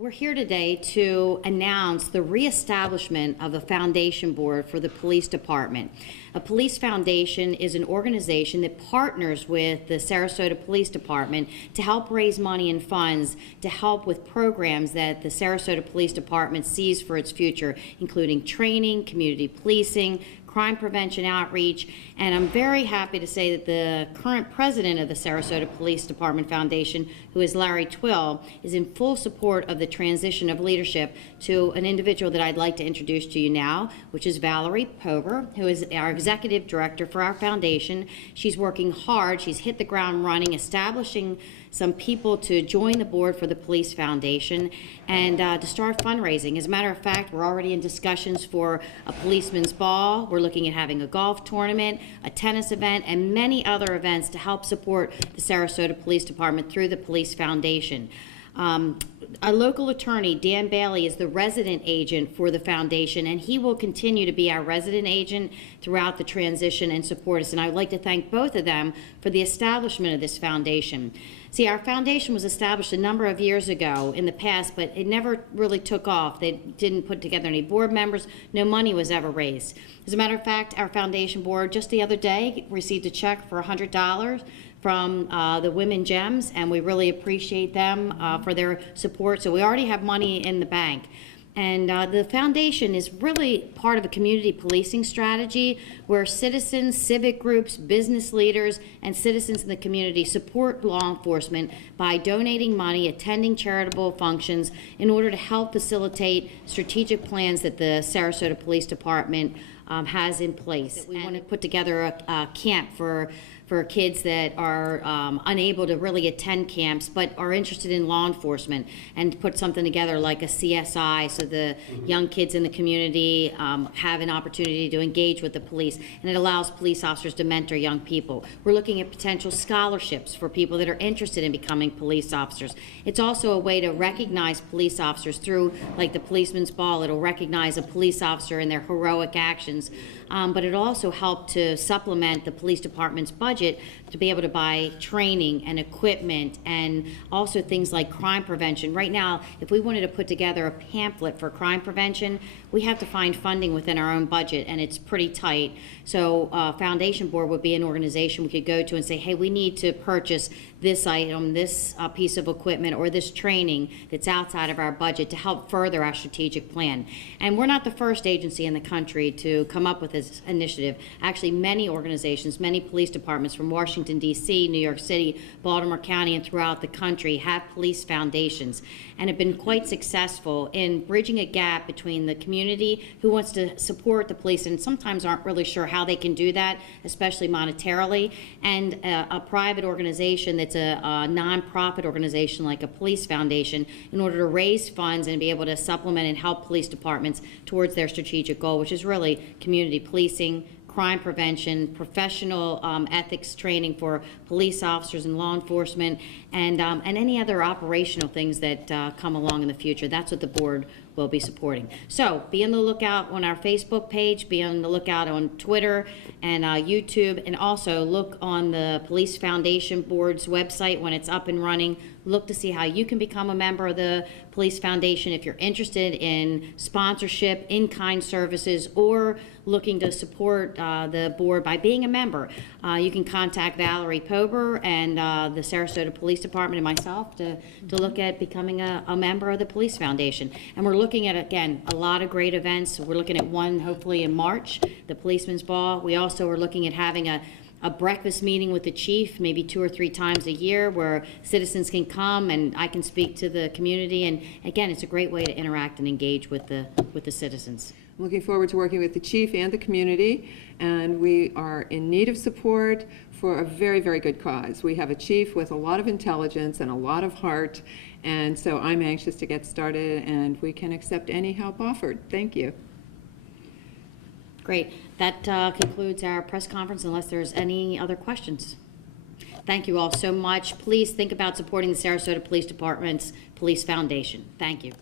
We're here today to announce the reestablishment of the foundation board for the police department. A police foundation is an organization that partners with the Sarasota Police Department to help raise money and funds to help with programs that the Sarasota Police Department sees for its future, including training, community policing, crime prevention outreach, and I'm very happy to say that the current president of the Sarasota Police Department Foundation, who is Larry Twill, is in full support of the transition of leadership to an individual that I'd like to introduce to you now, which is Valerie Pober, who is our executive director for our foundation. She's working hard. She's hit the ground running, establishing some people to join the board for the Police Foundation and to start fundraising. As a matter of fact, we're already in discussions for a policeman's ball. We're looking at having a golf tournament, a tennis event, and many other events to help support the Sarasota Police Department through the Police Foundation. Our local attorney, Dan Bailey, is the resident agent for the foundation, and he will continue to be our resident agent throughout the transition and support us. And I would like to thank both of them for the establishment of this foundation. See, our foundation was established a number of years ago in the past, but it never really took off. They didn't put together any board members. No money was ever raised. As a matter of fact, our foundation board just the other day received a check for $100 from the Women Gems, and we really appreciate them for their support. So we already have money in the bank. And the foundation is really part of a community policing strategy where citizens, civic groups, business leaders, and citizens in the community support law enforcement by donating money, attending charitable functions in order to help facilitate strategic plans that the Sarasota Police Department has in place. We want to put together a camp for kids that are unable to really attend camps but are interested in law enforcement, and put something together like a CSI so the young kids in the community have an opportunity to engage with the police, and it allows police officers to mentor young people. We're looking at potential scholarships for people that are interested in becoming police officers. It's also a way to recognize police officers through, like the Policeman's Ball. It'll recognize a police officer and their heroic actions, but it also helped to supplement the police department's budget to be able to buy training and equipment and also things like crime prevention. Right now, if we wanted to put together a pamphlet for crime prevention, we have to find funding within our own budget, and it's pretty tight. So Foundation Board would be an organization we could go to and say, hey, we need to purchase this item, this piece of equipment, or this training that's outside of our budget to help further our strategic plan. And we're not the first agency in the country to come up with this initiative. Actually, many organizations, many police departments from Washington, D.C., New York City, Baltimore County, and throughout the country have police foundations and have been quite successful in bridging a gap between the community who wants to support the police and sometimes aren't really sure how they can do that, especially monetarily, and a private organization that's a non-profit organization like a police foundation in order to raise funds and be able to supplement and help police departments towards their strategic goal, which is really community policing, crime prevention, professional ethics training for police officers and law enforcement, and any other operational things that come along in the future. That's what the board will be supporting. So be on the lookout on our Facebook page, be on the lookout on Twitter and YouTube, and also look on the Police Foundation Board's website when it's up and running. Look to see how you can become a member of the Police Foundation if you're interested in sponsorship, in-kind services, or looking to support the board by being a member. You can contact Valerie Pober and the Sarasota Police Department and myself to look at becoming a member of the Police Foundation. And we're looking at, again, a lot of great events. We're looking at one hopefully in March, the Policeman's Ball. We also are looking at having a breakfast meeting with the chief maybe 2 or 3 times a year where citizens can come and I can speak to the community, and again, it's a great way to interact and engage with the citizens. I'm looking forward to working with the chief and the community, and we are in need of support for a very, very good cause. We have a chief with a lot of intelligence and a lot of heart, and so I'm anxious to get started, and we can accept any help offered. Thank you. Great. That concludes our press conference unless there's any other questions. Thank you all so much. Please think about supporting the Sarasota Police Department's Police Foundation. Thank you.